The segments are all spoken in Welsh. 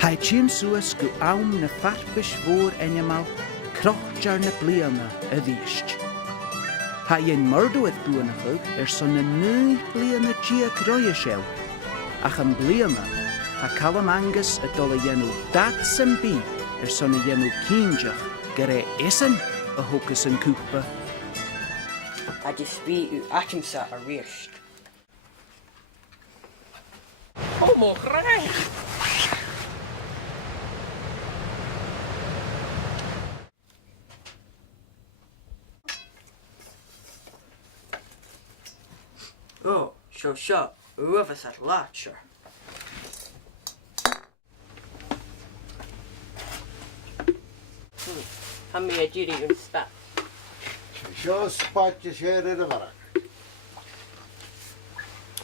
Hai tîn suas go awn na farfish fôr enymal, Croitear na Bliadhna a dhist. Hai ein mordwyd bwynachog son na nwy Bliadhna gia croia sew, ach yn Bliadhna, ha calam angus a dol a yenw dats yn bi son a yenw cynjach gyda esen a hocus yn cwpa. A disbi u atimsa a riest. O mo grech! Oh, sure, whoever's at Latcher. How many did you spat? Sure, spot your share in the barak.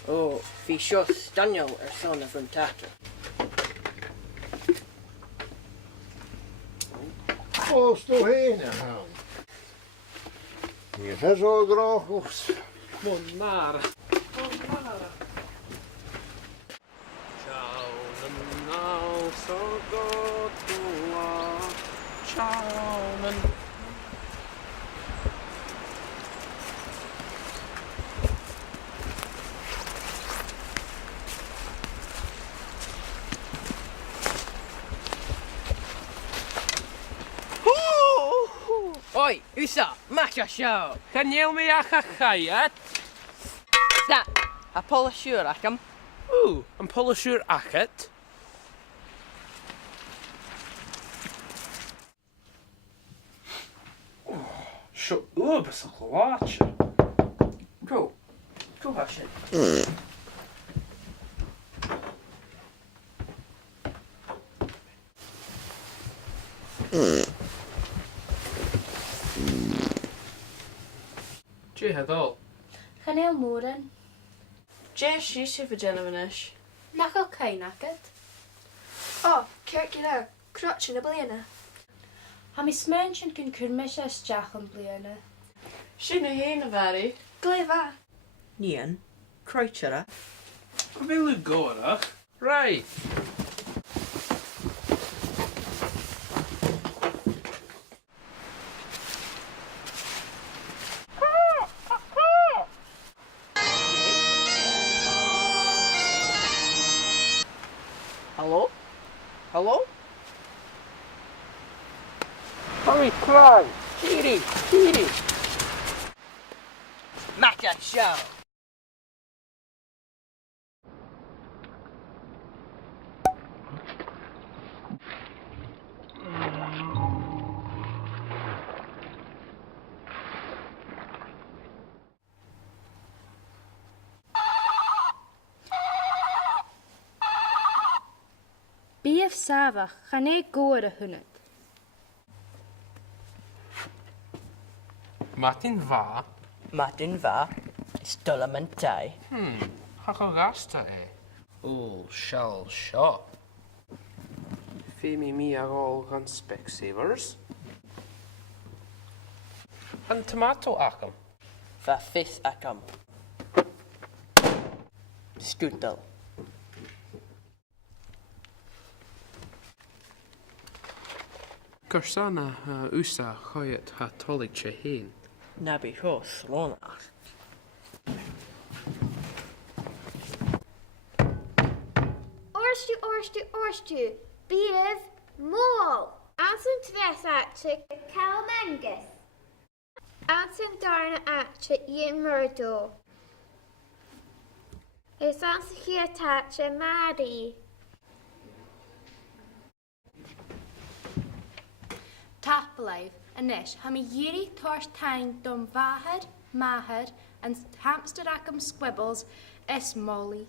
Oh, fi shos Daniel son of Tata. Close to here now. You has all grochus. Monar. Ciao, now so go to ciao. Oi, usa, masha show. Can you me a chachayat? That, a pull sure akam. Ooh, and pull a sure acket. Shut up, it's a watch. Go hush it. Gee, hedol. Chanel Moran. Jess, you see for gentlemanish. Nachol Kainakit. Oh, Croitear, Croitear na Bliadhna. Ha mi smension can kurmish as jachan Bliadhna. She na hyn a fari. Gleva. Nian, Croitear. Will you go, right. Hello? Hello? Hurry, cry! Cheaty! Matcha show. Bíf savach, chané góra hunnet. Martin va. Martin va, stolamantai. Hach o gasta e. Ooh, shell shot. Femi mi ar ôl gan Specsavers. And tomato acum. Va fis akam. Scootel. Gorsana usa choyet ha tolig chehin. Nabi hos lonach. Orstu. Bíf mol. Anson tves atche calamengus. Anson darna atche yimurdo. Is ans hier tatche mari. Tapalive, anish, ha mi yiri torch tang dum vahad, mahad, and hamsteracum squibbles es molly.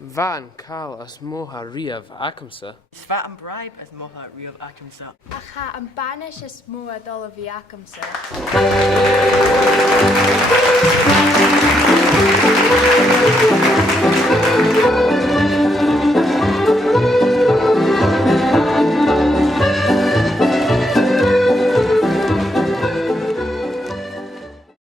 Van Carl as moha riav acumsa. Svat and bribe as moha real akamsa. Acha and banish es mua dolaviacum, sir.